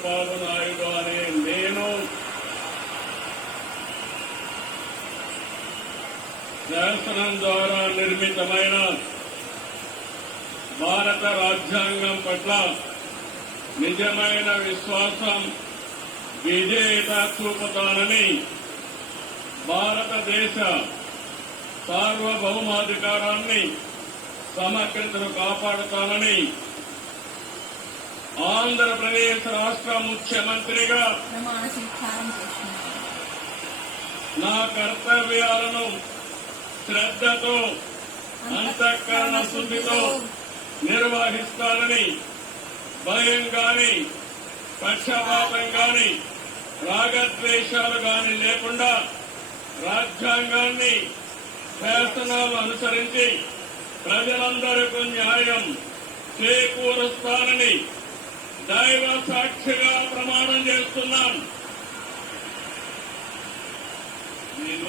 చంద్రబాబు నాయుడు అనే నేను శాసనం ద్వారా నిర్మితమైన భారత రాజ్యాంగం పట్ల నిజమైన విశ్వాసం విధేయత చూపుతానని, భారతదేశ సార్వభౌమాధికారాన్ని సమగ్రతను కాపాడుతానని ఆంధ్రప్రదేశ్ రాష్ట్ర ముఖ్యమంత్రిగా ప్రమాణ స్వీకారం చేస్తున్నాను. నా కర్తవ్యాలను శ్రద్ధతో అంతఃకరణ శుద్ధితో నిర్వహిస్తానని, భయం గాని పక్షపాతం గాని రాగద్వేషాలు గాని లేకుండా రాజ్యాంగాన్ని శాసనాలు అనుసరించి ప్రజలందరికీ న్యాయం చేకూరుస్తానని దైవ సాక్షిగా ప్రమాణం చేస్తున్నాను. నేను